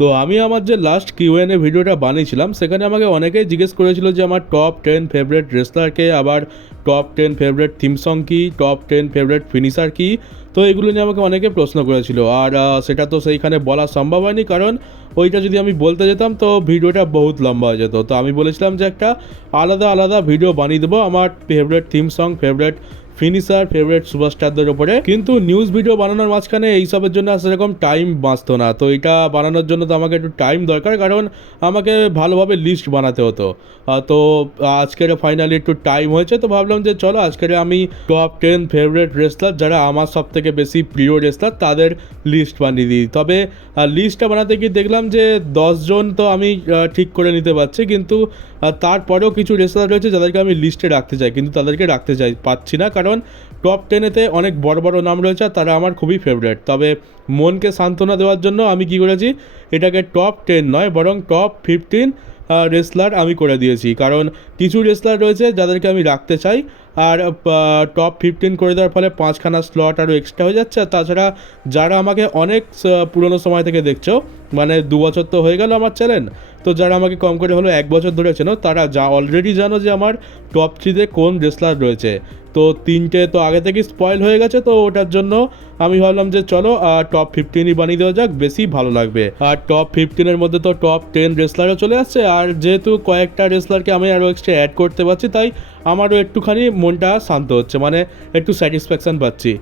তো আমি আমার যে লাস্ট কিউএনএ ভিডিওটা বানিয়েছিলাম সেখানে আমাকে অনেকেই জিজ্ঞেস করেছিল যে আমার টপ 10 ফেভারিট রেসলারকে, আবার টপ 10 ফেভারিট থিম সং কী, টপ 10 ফেভারিট ফিনিশার কী। তো এগুলো নিয়ে আমাকে অনেকে প্রশ্ন করেছিল, আর সেটা তো সেইখানে বলা সম্ভব হয়নি, কারণ ওইটা যদি আমি বলতে যেতাম তো ভিডিওটা বহুত লম্বা হয়ে যেত। তো আমি বলেছিলাম যে একটা আলাদা আলাদা ভিডিও বানিয়ে দেবো আমার favourite theme song, favourite finisher, favourite সুপারস্টারদের ওপরে। কিন্তু নিউজ ভিডিও বানানোর মাঝখানে এইসবের জন্য সেরকম টাইম বাঁচতো না। তো এটা বানানোর জন্য তো আমাকে একটু টাইম দরকার, কারণ আমাকে ভালোভাবে লিস্ট বানাতে হতো। তো আজকের ফাইনালি একটু টাইম হয়েছে, তো ভাবলাম যে চলো আজকের আমি টপ 10 ফেভারিট রেসলার, যারা আমার সব থেকে বেশি প্রিয় রেসলার, তাদের লিস্ট বানিয়ে দিই। তবে লিস্টটা বানাতে গিয়ে দেখলাম যে 10 জন তো আমি ঠিক করে নিতে পারছি, কিন্তু তারপরেও কিছু রেসলার রয়েছে যাদেরকে আমি লিস্টে রাখতে চাই, কিন্তু তাদেরকে রাখতে পারছি না, কারণ টপ 10-এতে অনেক বড় বড় নাম রয়েছে আর তারা আমার খুবই ফেভারিট। তবে মনকে সান্ত্বনা দেওয়ার জন্য আমি কি করেছি, এটাকে টপ 10 নয় বরং টপ 15 রেসলার আমি করে দিয়েছি, কারণ কিছু রেসলার রয়েছে যাদেরকে আমি রাখতে চাই, আর টপ 15 করে দেওয়ার ফলে 5খানা স্লট আরও এক্সট্রা হয়ে যাচ্ছে। আর তাছাড়া যারা আমাকে অনেক পুরনো সময় থেকে দেখছো, মানে 2 বছর তো হয়ে গেল আমার চ্যানেল, তো যারা আমাকে কম করে হলো 1 বছর ধরে চেনো, তারা অলরেডি জানো যে আমার টপ 3-তে কোন রেসলার রয়েছে। তো 3টে তো আগে থেকেই স্পয়েল হয়ে গেছে, তো ওটার জন্য আমি ভাবলাম যে চলো টপ 15ই বানিয়ে দেওয়া যাক, বেশি ভালো লাগবে। আর টপ 15-এর মধ্যে তো টপ 10 রেসলারও চলে আসছে, আর যেহেতু কয়েকটা রেসলারকে আমি আরও এক্সট্রা অ্যাড করতে পারছি, তাই আমারও একটুখানি মনটা শান্ত হচ্ছে, মানে একটু স্যাটিসফ্যাকশান পাচ্ছি।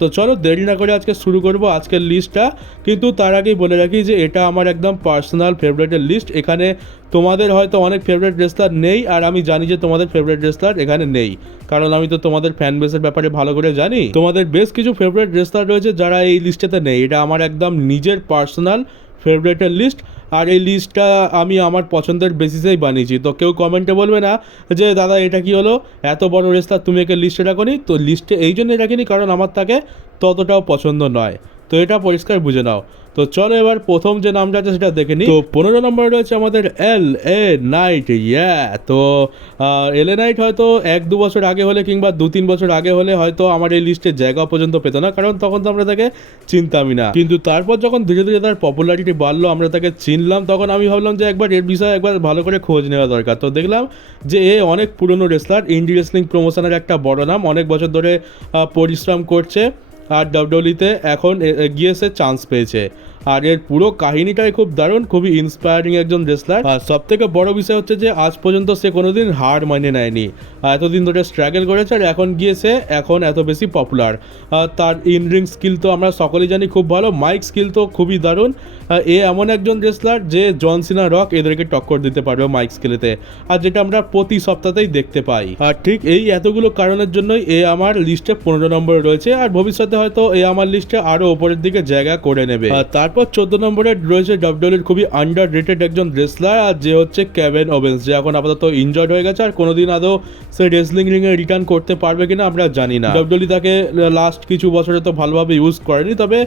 তো চলো দেরি না করে আজকে শুরু করব আজকের লিস্টটা। কিন্তু তার আগেই বলে রাখি যে এটা আমার একদম পার্সোনাল ফেভারিটের লিস্ট। এখানে তোমাদের হয়তো অনেক ফেভারিট রেসলার নেই, আর আমি জানি যে তোমাদের ফেভারিট রেসলার এখানে নেই, কারণ আমি তো তোমাদের ফ্যান বেসের ব্যাপারে ভালো করে জানি। তোমাদের বেশ কিছু ফেভারিট রেসলার রয়েছে যারা এই লিস্টেতে নেই। এটা আমার একদম নিজের পার্সোনাল ফেভারিটের লিস্ট, আর এই লিস্টটা আমি আমার পছন্দের বেসিসেই বানিয়েছি। তো কেউ কমেন্টে বলবে না যে দাদা এটা কি হলো, এত বড় রেসলার তুমি একে লিস্টে রাখোনি। তো লিস্টে এই জন্যই রাখিনি কারণ আমার তাকে ততটাও পছন্দ নয়, তো এটা পরিষ্কার বুঝে নাও। তো চলো এবার প্রথম যে নামটা আছে সেটা দেখে নিই। তো 15 নম্বরে রয়েছে আমাদের LA নাইট। তো LA নাইট হয়তো 1-2 বছর আগে হলে কিংবা 2-3 বছর আগে হলে হয়তো আমার এই লিস্টে জায়গা পর্যন্ত পেত না, কারণ তখন তো আমরা তাকে চিনতামই না। কিন্তু তারপর যখন ধীরে ধীরে তার পপুলারিটি বাড়লো, আমরা তাকে চিনলাম, তখন আমি ভাবলাম যে একবার এর বিষয়ে একবার ভালো করে খোঁজ নেওয়া দরকার। তো দেখলাম যে এ অনেক পুরনো রেসলার, ইন্ডি রেসলিং প্রমোশনের একটা বড় নাম, অনেক বছর ধরে পরিশ্রম করছে, আর ডাব্লিউডব্লিউইতে এখন গিয়ে সে চান্স পেয়েছে। আর এর পুরো কাহিনীটাই খুব দারুণ, খুবই ইন্সপায়ারিং একজন রেসলার। আর সব থেকে বড় বিষয় হচ্ছে যে আজ পর্যন্ত সে কোনোদিন হার মানে নেয়নি, এতদিন ধরে স্ট্রাগল করেছে, আর এখন গিয়ে সে এখন এত বেশি পপুলার। তার ইন রিং স্কিল তো আমরা সকলেই জানি খুব ভালো, মাইক স্কিল তো খুবই দারুণ। এ এমন একজন রেসলার যে জন সিনা, রক এদেরকে টক্কর দিতে পারবে মাইক স্কিলেতে, আর যেটা আমরা প্রতি সপ্তাহতেই দেখতে পাই। আর ঠিক এই এতগুলো কারণের জন্যই এ আমার লিস্টে 15 নম্বরে রয়েছে, আর ভবিষ্যতে হয়তো এ আমার লিস্টে আরও ওপরের দিকে জায়গা করে নেবে। তারপর 14 নম্বরে রয়েছে ডাব্লিউডব্লিউইর খুবই আন্ডার রেটেড একজন রেসলার, আর যে হচ্ছে কেভিন ওভেন্স, যে এখন আপাতত ইনজয়েড হয়ে গেছে, আর কোনোদিন আদৌ সে রেসলিং রিংয়ে রিটার্ন করতে পারবে কিনা আমরা জানি না। ডাব্লিউডব্লিউই তাকে লাস্ট কিছু বছরে তো ভালোভাবে ইউজ করেনি, তবে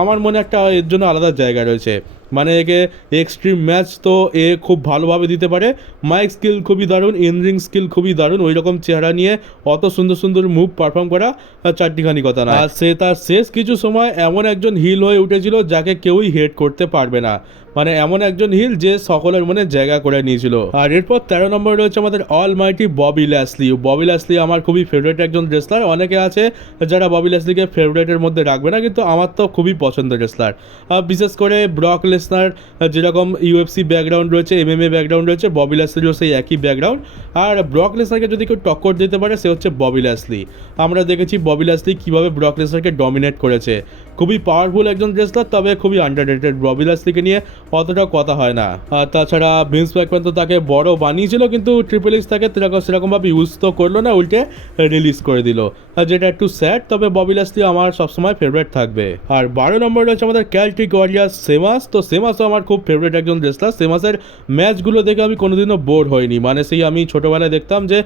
আমার মনে একটা এর জন্য আলাদা জায়গা রয়েছে, মানে একে এক্সট্রিম ম্যাচ তো এ খুব ভালোভাবে দিতে পারে, মাইক স্কিল খুবই দারুণ, ইন রিং স্কিল খুবই দারুণ, ওই রকম চেহারা নিয়ে অত সুন্দর সুন্দর মুভ পারফর্ম করা চারটিখানি কথা না। আর সে তার শেষ কিছু সময় এমন একজন হিল হয়ে উঠেছিল যাকে কেউই হেড করতে পারবে না, মানে এমন একজন হিল যে সকলের মনে জায়গা করে নিয়েছিল। আর এরপর 13 নম্বরে রয়েছে আমাদের অলমাইটি ববি ল্যাসলি। ববি ল্যাসলি আমার খুবই ফেভারিট একজন রেসলার। অনেকে আছে যারা ববি ল্যাসলিকে ফেভারিটের মধ্যে রাখবে না, কিন্তু আমার তো খুবই পছন্দের রেসলার। বিশেষ করে ব্রক লেসনার যেরকম ইউএফসি ব্যাকগ্রাউন্ড রয়েছে, MMA ব্যাকগ্রাউন্ড রয়েছে, ববি ল্যাসলিরও সেই একই ব্যাকগ্রাউন্ড। আর ব্রক লেসনারকে যদি কেউ টক্কর দিতে পারে সে হচ্ছে ববি ল্যাসলি। আমরা দেখেছি ববি ল্যাসলি কীভাবে ব্রক লেসনারকে ডমিনেট করেছে, খুবই পাওয়ারফুল একজন রেসলার, তবে খুবই আন্ডাররেটেড। ববি ল্যাসলিকে নিয়ে অতটা কথা হয় না। আর তাছাড়া ভিন্স ম্যাকম্যান তো তাকে বড় বানিয়েছিল, কিন্তু ট্রিপল এইচ তাকে সেরকমভাবে ইউজ তো করলো না, উল্টে রিলিজ করে দিল, যেটা একটু স্যাড। তবে ববি ল্যাসলি আমার সবসময় ফেভারিট থাকবে। আর 12 নম্বরে রয়েছে আমাদের ক্যালটিক ওয়ারিয়ার সেমাস। তো সেমাসও আমার খুব ফেভারিট একজন রেসলার। সেমাসের ম্যাচগুলো দেখে আমি কোনোদিনও বোর হইনি, মানে সেই আমি ছোটোবেলায় দেখতাম যে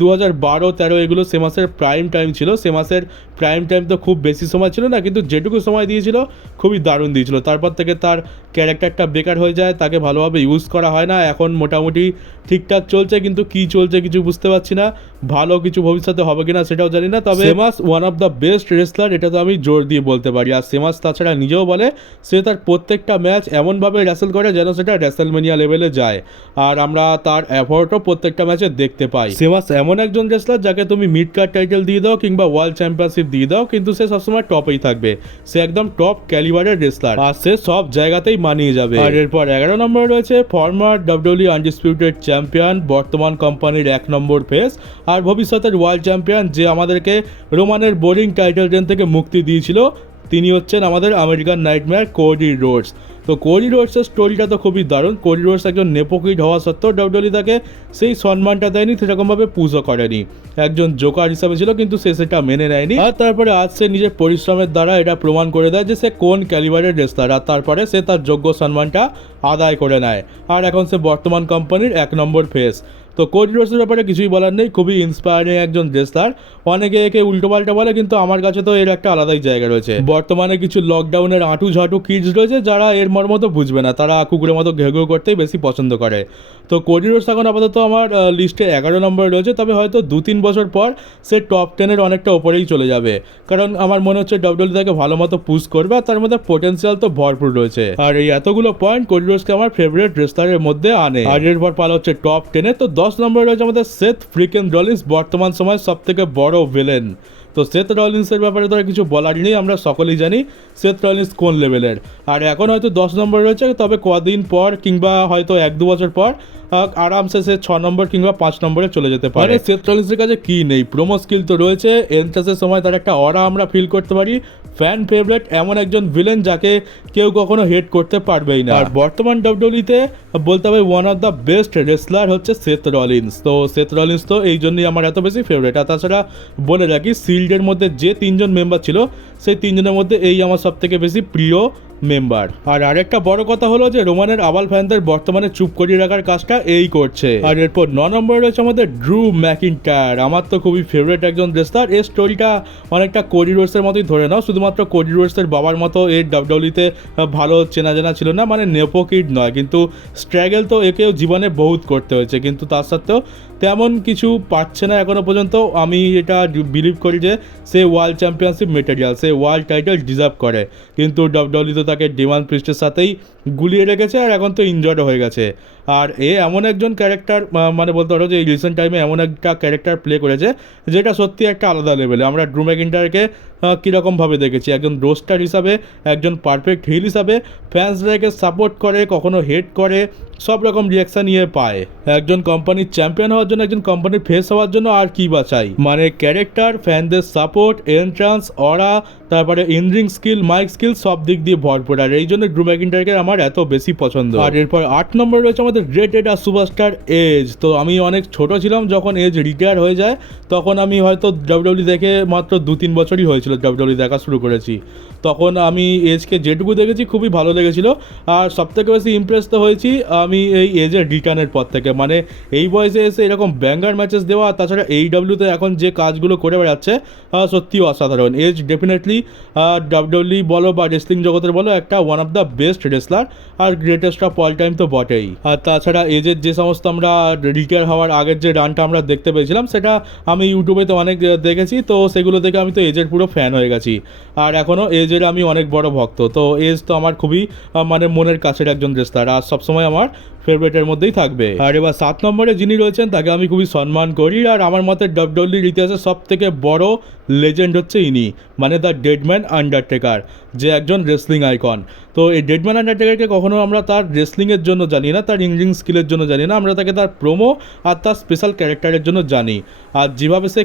2012-13 এগুলো সেমাসের প্রাইম টাইম ছিল। সেমাসের প্রাইম টাইম তো খুব বেশি সময় ছিল না, কিন্তু যেটুকু সময় দিয়েছিল খুবই দারুণ দিয়েছিল। তারপর থেকে তার ক্যারেক্টারটা বেকার হয়ে যায়, তাকে ভালোভাবে ইউজ করা হয় না। এখন মোটামুটি ঠিকঠাক চলছে, কিন্তু কি চলছে কিছু বুঝতে পারছি না। ভালো কিছু ভবিষ্যতে হবে কিনা সেটাও জানি না। তবে Sheamus one of the best wrestler, এটা তো আমি জোর দিয়ে বলতে পারি। আর সেমাস তাছাড়া নিজেও বলে সে তার প্রত্যেকটা ম্যাচ এমনভাবে রেসেল করে যেন সেটা রেসেলমেনিয়া লেভেলে যায়, আর আমরা তার এফোর্টও প্রত্যেকটা ম্যাচে দেখতে পাই। সেমাস এমন একজন রেসলার যাকে তুমি মিড কার্ড টাইটেল দিয়ে দাও কিংবা ওয়ার্ল্ড চ্যাম্পিয়নশিপ দিয়ে দাও, কিন্তু সে সবসময় টপেই থাকবে। সে একদম টপ ক্যালিবারের রেসলার, আর সে সব জায়গাতেই মানিয়ে যাবে। আর এরপর 11 নম্বরে রয়েছে ফর্মার ডাব্লিউডব্লিউই আনডিসপিউটেড চ্যাম্পিয়ন, বর্তমান কোম্পানির 1 নম্বর ফেস আর ভবিষ্যতের ওয়ার্ল্ড চ্যাম্পিয়ন, যে আমাদেরকে রোমানের বোরিং টাইটেল রেন থেকে মুক্তি দিয়েছিল। তিনি হচ্ছেন আমাদের আমেরিকান নাইটমেয়ার কোডি রোডস। তো কোডি রোডসের স্টোরিটা তো খুবই দারুণ। কোডি রোডস একজন নেপোকিড হওয়া সত্ত্বেও ডাব্লিউডব্লিউই তাকে সেই সম্মানটা দেয়নি, সেরকমভাবে পুজো করেনি। একজন জোকার হিসাবে ছিল, কিন্তু সে সেটা মেনে নেয়নি। আর তারপরে আজ সে নিজের পরিশ্রমের দ্বারা এটা প্রমাণ করে দেয় যে সে কোন ক্যালিবারের রেসলার, আর তারপরে সে তার যোগ্য সম্মানটা আদায় করে নেয়। আর এখন সে বর্তমান কোম্পানির 1 নম্বর ফেস। তো কোডি রোডসের ব্যাপারে কিছুই বলার নেই, খুবই ইন্সপায়ারিং একজন রেসলার। অনেকে একে উল্টোপাল্টা বলে, কিন্তু আমার কাছে তো এর একটা আলাদাই জায়গা রয়েছে। বর্তমানে কিছু লকডাউনের আঁটু ঝাঁটু কিডস রয়েছে যারা এর মর্ম তো বুঝবে না, তারা কুকুরের মতো ঘেউ ঘেউ করতেই বেশি পছন্দ করে। তো কোডি রোডস এখন আপাতত আমার লিস্টে 11 নম্বরে রয়েছে, তবে হয়তো 2-3 বছর পর সে টপ 10-এর অনেকটা ওপরেই চলে যাবে, কারণ আমার মনে হচ্ছে ডাব্লিউডব্লিউই তাকে ভালো মতো পুশ করবে, আর তার মধ্যে পোটেন্সিয়াল তো ভরপুর রয়েছে। আর এই এতগুলো পয়েন্ট কোডি রোডসকে আমার ফেভারিট রেসলারের মধ্যে আনে। আর এরপর পালা হচ্ছে টপ 10-এ। তো 10 নম্বরে রয়েছে আমাদের সেথ ফ্রিকেন রলিন্স, বর্তমান সময় সব থেকে বড় ভিলেন। তো সেথ রলিন্সের ব্যাপারে তো কিছু বলারই নেই, আমরা সকলেই জানি সেথ রলিন্স কোন লেভেলের। আর এখন হয়তো 10 নম্বরে রয়েছে, তবে কদিন পর কিংবা হয়তো 1-2 বছর পর আরামসে সে 6 নম্বর কিংবা 5 নম্বরে চলে যেতে পারে। সেথ রলিন্সের কাছে কি নেই, প্রোমো স্কিল তো রয়েছে। এন্ট্রান্সের সময় তার একটা অরা আমরা ফিল করতে পারি। ফ্যান ফেভারিট, এমন একজন ভিলেন যাকে কেউ কখনো হেট করতে পারবেই না। আর বর্তমান ডাব্লিউডব্লিউইতে বলতে হবে one of the best wrestler হচ্ছে সেথ রলিন্স। তো সেথ রলিন্স তো এই জন্যই আমার এত বেশি ফেভারিট। আর তাছাড়া বলে রাখি, শিল্ডের মধ্যে যে 3 জন মেম্বার ছিল, সেই 3 জনের মধ্যে এই আমার সব থেকে বেশি প্রিয় মেম্বার। আর আরেকটা বড় কথা হলো যে রোমানের আবাল ফ্যানদের বর্তমানে চুপ করিয়ে রাখার কাজটা এই করছে। আর এরপর 9 নম্বরে রয়েছে আমাদের ড্রু ম্যাকিন্টায়ার, আমার তো খুবই ফেভারিট একজন রেসলার। এর স্টোরিটা অনেকটা কোডি রোডসের মতোই ধরে নাও, শুধুমাত্র কোডি রোডসের বাবার মতো এর ডাব্লিউডব্লিউইতে ভালো চেনা জানা ছিল না, মানে নেপোকিড নয়, কিন্তু স্ট্রাগল তো একেও জীবনে বহুত করতে হয়েছে, কিন্তু তার সত্ত্বেও তেমন কিছু পাচ্ছে না এখনো পর্যন্ত। আমি এটা বিলিভ করি যে সে ওয়ার্ল্ড চ্যাম্পিয়নশিপ মেটেরিয়াল, সে ওয়ার্ল্ড টাইটেল ডিজার্ভ করে, কিন্তু ডাব্লিউডব্লিউই তো তাকে ডিমান প্রিস্টের সাথেই গুলিয়ে রেখেছে, আর এখন তো ইনজয়েড হয়ে গেছে। আর এ এমন একজন ক্যারেক্টার, মানে বলতে পারো যে এই রিসেন্ট টাইমে এমন একটা ক্যারেক্টার প্লে করেছে যেটা সত্যি একটা আলাদা লেভেলে। আমরা ড্রু ম্যাকিন্টায়ারকে কীরকমভাবে দেখেছি, একজন রোস্টার হিসাবে, একজন পারফেক্ট হিল হিসাবে, ফ্যান্সরাকে সাপোর্ট করে, কখনো হেট করে, সব রকম রিয়াকশান নিয়ে পায়। একজন কোম্পানির চ্যাম্পিয়ন হওয়ার জন্য, একজন কোম্পানির ফেস হওয়ার জন্য আর কি বা চাই, মানে ক্যারেক্টার, ফ্যানদের সাপোর্ট, এন্ট্রান্স, অরা, তারপরে ইনরিং স্কিল, মাইক স্কিল, সব দিক দিয়ে ভরপুর। আর এই জন্য ড্রু ম্যাকিন্টায়ারকে আমার এত বেশি পছন্দ। আর এরপর 8 নম্বরে রয়েছে আমাদের রেটেড আর সুপারস্টার এজ। তো আমি অনেক ছোট ছিলাম যখন এজ রিটায়ার হয়ে যায়, তখন আমি হয়তো ডাব্লিউডব্লিউই দেখে মাত্র 2-3 বছরই হয়েছিল ডাব্লিউডব্লিউই দেখা শুরু করেছি। তখন আমি এজকে যেটুকু দেখেছি খুবই ভালো লেগেছিল। আর সবথেকে বেশি ইমপ্রেস তো হয়েছি আমি এই এজের রিটার্নের পর থেকে, মানে এই বয়সে এসে এরকম ব্যাঙ্গার ম্যাচেস দেওয়া, তাছাড়া AEWতে এখন যে কাজগুলো করে বেড়াচ্ছে সত্যিই অসাধারণ। এজ ডেফিনেটলি ডাব্লিউডব্লিউই বলো বা রেসলিং জগতের বলো একটা one of the best wrestler, আর গ্রেটেস্ট অফ অল টাইম তো বটেই। আর তাছাড়া এজের যে সমস্ত আমরা রিটায়ার হওয়ার আগের যে রানটা আমরা দেখতে পেয়েছিলাম, সেটা আমি ইউটিউবে তো অনেক দেখেছি, তো সেগুলো দেখে আমি তো এজের পুরো ফ্যান হয়ে গেছি। আর এখনও এজের আমি অনেক বড় ভক্ত। তো এজ তো আমার খুবই মানে মনের কাছের একজন রেসলার, আর সবসময় আমার ফেভারিটের মধ্যেই থাকবে। আর এবার 7 নম্বরে যিনি রয়েছেন তাকে আমি খুবই সম্মান করি, আর আমার মতে ডাব্লিউডব্লিউইর ইতিহাসে সব থেকে বড় লেজেন্ড হচ্ছে ইনি, মানে দ্য ডেডম্যান আন্ডারটেকার, যে একজন রেসলিং আইকন। তো এই ডেডম্যান আন্ডারটেকারকে কখনো আমরা তার রেসলিংয়ের জন্য জানি না, তার ইনরিং স্কিলের জন্য জানি না, আমরা তাকে তার প্রোমো আর তার স্পেশাল ক্যারেক্টারের জন্য জানি। আর যেভাবে সে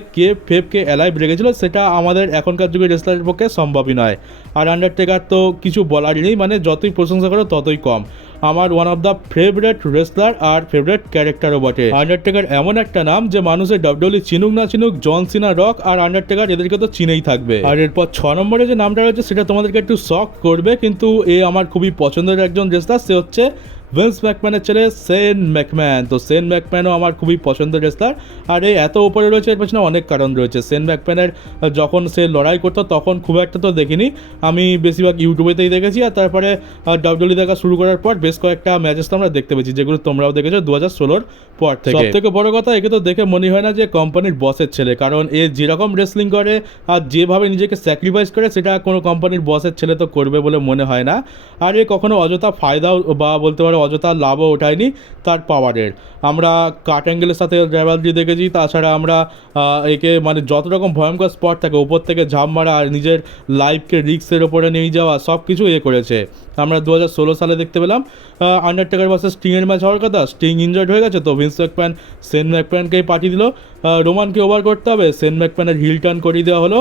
ফেবকে অ্যালাইভ রেখেছিল, সেটা আমাদের এখনকার যুগে রেসলারের পক্ষে সম্ভবই নয়। আর আন্ডারটেকার তো কিছু বলারই নেই, মানে যতই প্রশংসা করো ততই কম। আমার one of the favourite wrestler আর ফেভারিট ক্যারেক্টারও বটে। আন্ডারটেকার এমন একটা নাম যে মানুষের ডাব্লিউডব্লিউই চিনুক না চিনুক, জন সিনা, রক আর আন্ডারটেকার এদেরকে তো চিনেই থাকবে। আর এরপর 6 নম্বরে যে নামটা রয়েছে সেটা তোমাদেরকে একটু শক করবে, কিন্তু এ আমার খুবই পছন্দের একজন রেসলার, সে হচ্ছে ভিন্স ম্যাকম্যানের ছেলে সেন ম্যাকম্যান। তো সেন ম্যাকম্যানও আমার খুবই পছন্দের রেসলার, আর এই এত উপরে রয়েছে এর পেছনে অনেক কারণ রয়েছে। সেন ম্যাকম্যানের যখন সে লড়াই করতো তখন খুব একটা তো দেখিনি, আমি বেশিরভাগ ইউটিউবেতেই দেখেছি, আর তারপরে ডাব্লিউডব্লিউ দেখা শুরু করার পর বেশ কয়েকটা ম্যাচেস তো আমরা দেখতে পেয়েছি, যেগুলো তোমরাও দেখেছো 2016 পর থেকে। সব থেকে বড় কথা, একে তো দেখে মনে হয় না যে কোম্পানির বসের ছেলে, কারণ এ যেরকম রেসলিং করে আর যেভাবে নিজেকে স্যাক্রিফাইস করে সেটা কোনো কোম্পানির বসের ছেলে তো করবে বলে মনে হয় না। আর এ কখনো অযথা ফায়দাও বা বলতে পারো অযথা লাভও ওঠায়নি তার পাওয়ারের। আমরা কাট অ্যাঙ্গেলের সাথে রাইভালরি দেখেছি, তাছাড়া আমরা একে মানে যত রকম ভয়ঙ্কর স্পট থাকে ওপর থেকে ঝাঁপ মারা আর নিজের লাইফকে রিস্কের ওপরে নিয়ে যাওয়া সব কিছু করেছে। আমরা 2016 সালে দেখতে পেলাম আন্ডারটেকার ভার্সেস স্টিংয়ের ম্যাচ হওয়ার কথা, স্টিং ইনজার্ড হয়ে গেছে, তো ভিন্স ম্যাকম্যান সেন ম্যাকম্যানকেই পাঠিয়ে দিল রোমানকে ওভার করতে হবে, সেন ম্যাকম্যানের হিল টার্ন করিয়ে দেওয়া হলো।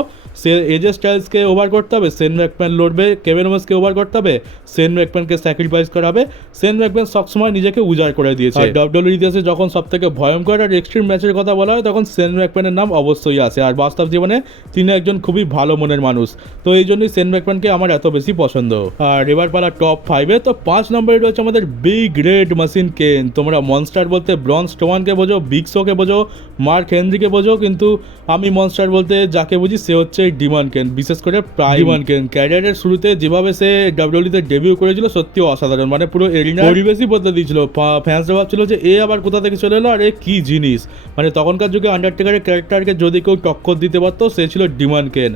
এজে স্টাইলসকে ওভার করতে হবে, সেন ম্যাকম্যান লড়বে, কেভিন ওমেন্সকে ওভার করতে হবে, সেন ম্যাকম্যানকে স্যাক্রিফাইস করা হবে। সেন ম্যাকম্যান সবসময় নিজেকে উজাড় করে দিয়েছে। ডাব্লিউডব্লিউ ইতিহাসে যখন সব থেকে ভয়ঙ্কর আর এক্সট্রিম ম্যাচের কথা বলা হয় তখন সেন ম্যাকম্যানের নাম অবশ্যই আসে, আর বাস্তব জীবনে তিনি একজন খুবই ভালো মনের মানুষ, তো এই জন্যই সেন ম্যাকম্যানকে আমার এত বেশি পছন্দ। আর এবার পালা টপ 5-এ, তো 5 নম্বরে রয়েছে আমাদের বিগ রেড মেশিন কেন। তোমরা মনস্টার বলতে ব্রন স্ট্রোমানকে বোঝো, বিগ শোকে বোঝো, মার্ক হেনরিকে বোঝো, কিন্তু আমি মনস্টার বলতে যাকে বুঝি সে হচ্ছে ডিমন কেন, বিশেষ করে ডিমন কেন। ক্যারিয়ারের শুরুতে যেভাবে সে ডাব্লিউডব্লিউতে ডেবিউ করেছিল সত্যি অসাধারণ, মানে পুরো এরিনা পরিবেশই বদলে দিয়েছিল। ফ্যান্সরা ভাবছিল যে এ আবার কোথা থেকে চলে এলো আর এ কী জিনিস। মানে তখনকার যুগে আন্ডারটেকারের ক্যারেক্টারকে যদি কেউ টক্কর দিতে পারতো সে ছিল ডিমন কেন।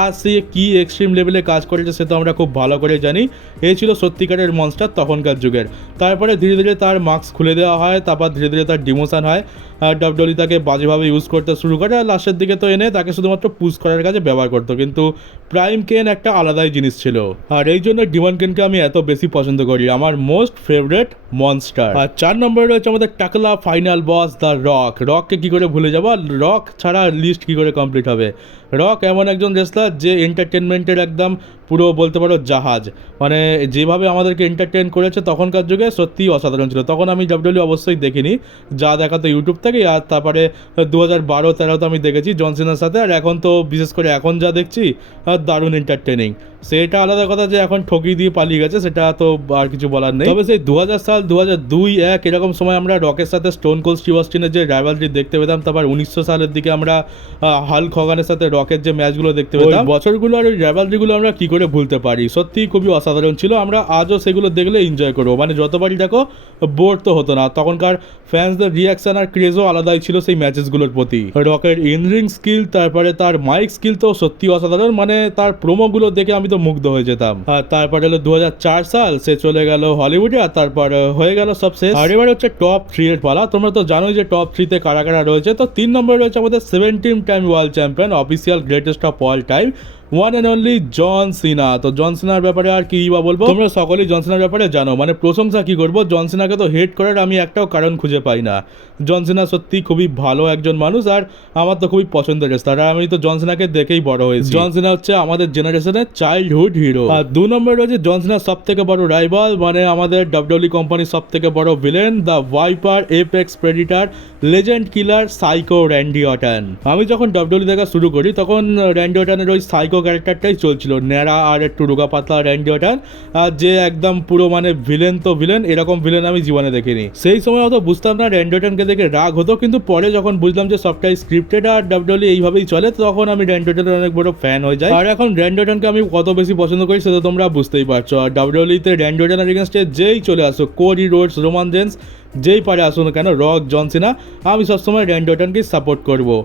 আর সে কী এক্সট্রিম লেভেলে কাজ করেছে সে তো আমরা খুব ভালো করে জানি। এ ছিল সত্যিকারের মনস্টার তখনকার যুগের। তারপরে ধীরে ধীরে তার মাস্ক খুলে দেওয়া হয়, তারপর ধীরে ধীরে তার ডিমোশন হয়, ডাব্লিউডব্লিউ তাকে বাজেভাবে ইউজ করতে শুরু করে, আর লাস্টের দিকে তো এনে তাকে শুধুমাত্র পুশ করার কাজে ব্যবহার করতো। কিন্তু প্রাইম কেন একটা আলাদাই জিনিস ছিল, আর এই জন্য ডিমন কেনকে আমি এত বেশি পছন্দ করি, আমার মোস্ট ফেভারিট মনস্টার। আর 4 নম্বরে রয়েছে আমাদের টাকলা ফাইনাল বস দ্য রক। রককে কী করে ভুলে যাবো, রক ছাড়া লিস্ট কী করে কমপ্লিট হবে। রক এমন একজন রেসলার যে এন্টারটেনমেন্টের একদম পুরো বলতে পারো জাহাজ, মানে যেভাবে আমাদেরকে এন্টারটেন করেছে তখনকার যুগে সত্যিই অসাধারণ ছিল। তখন আমি ডাব্লিউডব্লিউ অবশ্যই দেখিনি, যা দেখাতো ইউটিউব থেকে, আর তারপরে 2012-13 আমি দেখেছি জন সিনার সাথে, আর এখন তো বিশেষ করে এখন যা দেখছি দারুণ এন্টারটেনিং। সেটা আলাদা কথা যে এখন ঠকিয়ে দিয়ে পালিয়ে গেছে, সেটা তো আর কিছু বলার নেই। তবে সেই 2000 সাল 2002-1 এরকম সময় আমরা রকের সাথে স্টোন কোল্ড স্টিভ অস্টিনের যে রাইভালরি দেখতে পেতাম, তারপর 1900 সালের দিকে আমরা হাল্ক হগানের সাথে রকের যে ম্যাচগুলো দেখতে পেতাম, বছরগুলো আর ওই রাইভালরিগুলো আমরা কি করে ভুলতে পারি। সত্যিই খুবই অসাধারণ ছিল, আমরা আজও সেগুলো দেখলে এনজয় করবো, মানে যতবারই দেখো বোর তো হতো না। তখনকার ফ্যান্সদের রিয়াকশন আর ক্রেজও আলাদাই ছিল সেই ম্যাচেসগুলোর প্রতি। রকের ইনরিং স্কিল, তারপরে তার মাইক স্কিল তো সত্যি অসাধারণ, মানে তার প্রোমোগুলো দেখে আমি তো মুগ্ধ হয়ে যেতাম। আর তারপর হলো 2004 সাল, সে চলে গেল হলিউডে, আর তারপর হয়ে গেল সব শেষ। আর এবার হচ্ছে টপ 3 এর পালা। তোমরা তো জানোই যে টপ 3-তে কারা কারা রয়েছে। তো 3 নম্বরে রয়েছে আমাদের 17 time world champion, official greatest of all time, one and only John Cena. তো জন সিনার ব্যাপারে আর কি বা বলবো, তোমরা সকলেই জন সিনার ব্যাপারে জানো, মানে প্রশংসা কি করবো, জন সিনাকে তো হেট করার আমি একটাও কারণ খুঁজে পাই না। জন সিনা সত্যি খুবই ভালো একজন মানুষ, আর আমার তো খুবই পছন্দের রেসলার, আর আমি তো জন সিনাকে দেখেই বড় হয়েছি। জন সিনা হচ্ছে আমাদের জেনারেশনের চাইল্ডহুড হিরো। আর 2 নম্বরে রয়েছে জন সিনার সব থেকে বড় রাইভাল, মানে আমাদের ডাব্লিউডব্লিউ কোম্পানির সব থেকে বড় villain, the viper, apex predator, legend killer, psycho Randy Orton. আমি যখন ডাব্লিউডব্লিউ দেখা শুরু করি তখন র্যান্ডি অর্টনের ওই সাইকো ক্যারেক্টারটাই চলছিল, ন্যাড়া আর একটু রোগা পাতলা র্যান্ডি অর্টন, আর যে একদম পুরো মানে ভিলেন তো ভিলেন, এরকম ভিলেন আমি জীবনে দেখিনি। সেই সময় অত বুঝতাম না, র্যান্ডি অর্টনকে দেখে রাগ হতো, কিন্তু পরে যখন বুঝলাম যে সবটাই স্ক্রিপ্টেড আর ডাব্লিউডব্লিউ এইভাবেই চলে, তখন আমি র্যান্ডি অর্টনের অনেক বড় ফ্যান হয়ে যাই। আর এখন র্যান্ডি অর্টনকে আমি কত বেশি পছন্দ করি সেটা তোমরা বুঝতেই পারছো। আর ডাব্লিউডব্লিউতে র্যান্ডি অর্টনের এগেনস্টে যেই চলে আসো, কোডি রোডস, রোমান রেন্স, যেই পারে আসুন কেন, রক, জন সিনা, আমি সবসময় র্যান্ডি অর্টনকে সাপোর্ট করবো।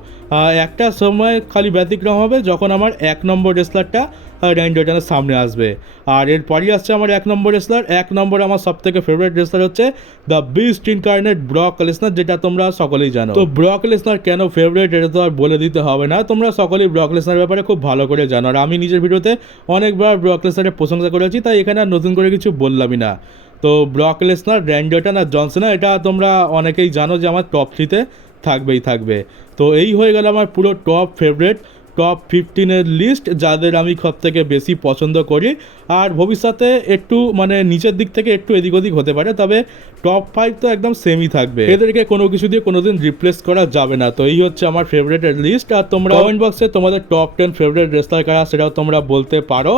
একটা সময় খালি ব্যতিক্রম হবে যখন আমার 1 নম্বর রেসলারটা র্যান্ডি অর্টনের সামনে আসবে, আর এরপরই আসছে আমার 1 নম্বর রেসলার। 1 নম্বরে আমার সব থেকে ফেভারিট রেসলার হচ্ছে the beast incarnate Brock Lesnar, যেটা তোমরা সকলেই জানো। তো ব্রক লেসনার কেন ফেভারিট এটা তো আর বলে দিতে হবে না, তোমরা সকলেই ব্রক লেসনার ব্যাপারে খুব ভালো করে জানো, আর আমি নিজের ভিডিওতে অনেকবার ব্রক লেসনারের প্রশংসা করেছি, তাই এখানে আর নতুন করে কিছু বললামই না। তো ব্রক লেসনার, র্যান্ডি অর্টন আর জন সিনা, এটা তোমরা অনেকেই জানো যে আমার টপ 3-তে থাকবেই থাকবে। তো এই হয়ে গেল আমার পুরো টপ ফেভারিট টপ 15-এর লিস্ট, যাদের আমি সব থেকে বেশি পছন্দ করি। আর ভবিষ্যতে একটু মানে নিচের দিক থেকে একটু এদিক ওদিক হতে পারে, তবে টপ 5 তো একদম সেমই থাকবে, এদেরকে কোনো কিছু দিয়ে কোনোদিন রিপ্লেস করা যাবে না। তো এই হচ্ছে আমার ফেভারিটের লিস্ট। আর তোমরা কমেন্ট বক্সে তোমাদের টপ 10 ফেভারিট রেসলার কারা সেটাও তোমরা বলতে পারো।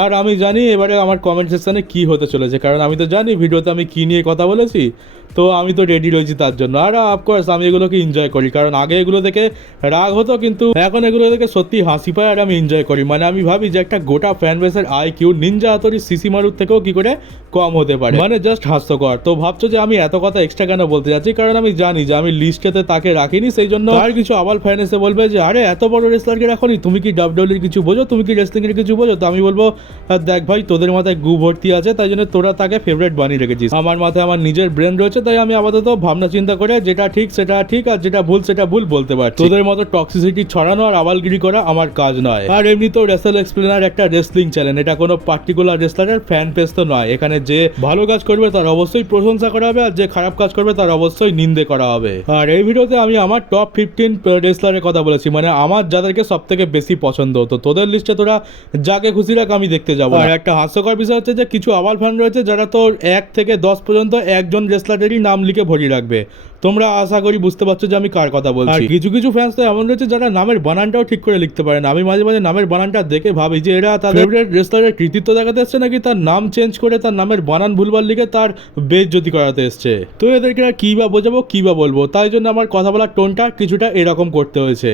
আর আমি জানি এবারে আমার কমেন্ট সেকশানে কী হতে চলেছে, কারণ আমি তো জানি ভিডিওতে আমি কী নিয়ে কথা বলেছি, তো আমি তো রেডি রয়েছি তার জন্য। আর অফকোর্স আমি এগুলোকে এনজয় করি, কারণ আগে এগুলো দেখে রাগ হতো, কিন্তু এখন এগুলো দেখে সত্যি হাসি পায় আর আমি এনজয় করি। মানে আমি ভাবি যে একটা গোটা ফ্যান বেসের IQ নিনজা হাতুড়ি সিসি মারুর থেকেও কী করে কম হতে পারে, মানে জাস্ট হাস্যকর। তো ভাবছো যে আমি এত কথা এক্সট্রা কেন বলতে যাচ্ছি, কারণ আমি জানি যে আমি লিস্টেতে তাকে রাখিনি, সেই জন্য আর কিছু আবার ফ্যান এসে বলবে যে আরে এত বড় রেসলারকে রাখনি, তুমি কি WWE কিছু বোঝো, তুমি কি রেসলিংয়ের কিছু বোঝো? তো আমি বলবো দেখ ভাই, তোদের মাথায় গু ভর্তি আছে, তাই জন্য তোরা তাকে ফেভারিট বানিয়ে রেখেছিস। আমার মাথায় আমার নিজের ব্রেন রয়েছে, তাই আমি আপাতত ভাবনা চিন্তা করে যেটা ঠিক সেটা ঠিক আর যেটা ভুল সেটা ভুল বলতে পারছি। তোদের মতো টক্সিসিটি ছড়ানো আর আবালগিরি করা আমার কাজ নয়। আর এমনি তো রেসেল এক্সপ্লেনার একটা রেসলিং চ্যানেল, এটা কোনো পার্টিকুলার রেসলারের ফ্যান পেজ তো নয়। এখানে যে ভালো কাজ করবে তার অবশ্যই প্রশংসা করা হবে, আর যে খারাপ কাজ করবে তার অবশ্যই নিন্দে করা হবে। আর এই ভিডিওতে আমি আমার টপ 15 রেসলারের কথা বলেছি, মানে আমার যাদেরকে সব থেকে বেশি পছন্দ হতো। তোদের লিস্টে তোরা যাকে খুশি রাখ, আমি দেখতে যাবো। আর একটা হাস্যকর বিষয় হচ্ছে যে কিছু আবাল ফ্যান রয়েছে যারা তো 1 থেকে 10 পর্যন্ত একজন রেসলারেরই নাম লিখে ভরিয়ে রাখবে। তোমরা আশা করি বুঝতে পারছো যে আমি কার কথা বলছি। আর কিছু কিছু ফ্যান্স তো এমন রয়েছে যারা নামের বানানটাও ঠিক করে লিখতে পারে না। আমি মাঝে মাঝে নামের বানানটা দেখে ভাবি যে এরা তাদের ফেভারিট রেসলারের কৃতিত্ব দেখাতে এসছে, নাকি তার নাম চেঞ্জ করে তার নামের বানান ভুলভাল লিখে তার বেইজ্জতি করাতে এসছে। তো এদেরকে কী বা বোঝাবো, কী বা বলবো, তাই জন্য আমার কথা বলার টোনটা কিছুটা এরকম করতে হয়েছে,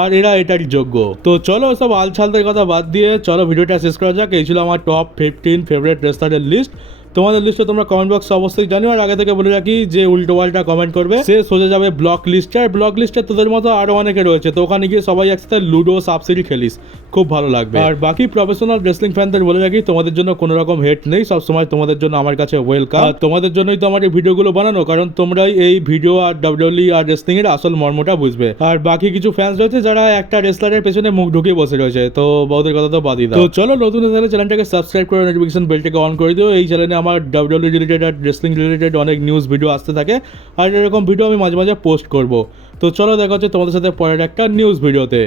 আর এরা এটারই যোগ্য। তো চলো সব আলছালদের কথা বাদ দিয়ে চলো ভিডিওটা শেষ করা যাক। এই ছিল আমার টপ 15 ফেভারিট রেসলারের লিস্ট। তোমাদের লিস্টে তোমরা কমেন্ট বক্সে অবশ্যই জানিও। আর আগে থেকে বলে রাখি যে উল্টো পাল্টা কমেন্ট করবে সে সোজা যাবে ব্লক লিস্টে। আর ব্লক লিস্টে তোদের মতো আরও অনেকে রয়েছে, তো ওখানে গিয়ে সবাই একসাথে লুডো সাবসিডি খেলিস, খুব ভালো লাগবে। আর বাকি প্রফেশনাল রেসলিং ফ্যানদের বলে রাখি তোমাদের জন্য কোনো রকম হেট নেই, সবসময় তোমাদের জন্য আমার কাছে ওয়েলকাম। আর তোমাদের জন্যই তো আমার এই ভিডিওগুলো বানানো, কারণ তোমরাই এই ভিডিও আর WWE আর রেসলিং এর আসল মর্মটা বুঝবে। আর বাকি কিছু ফ্যান্স রয়েছে যারা একটা রেসলারের পেছনে মুখ ঢুকিয়ে বসে রয়েছে, তো ওদের কথা তো বাদই দাও। তো চলো নতুন চ্যানেলটাকে সাবস্ক্রাইব করে নোটিফিকেশন বেলটাকে অন করে দিও। এই চ্যানেলে আমার WWE রিলেটেড আর রেসলিং রিলেটেড অনেক নিউজ ভিডিও আসতে থাকে, আর এরকম ভিডিও আমি মাঝে মাঝে পোস্ট করব। তো চলো দেখা হচ্ছে তোমাদের সাথে পরের একটা নিউজ ভিডিওতে।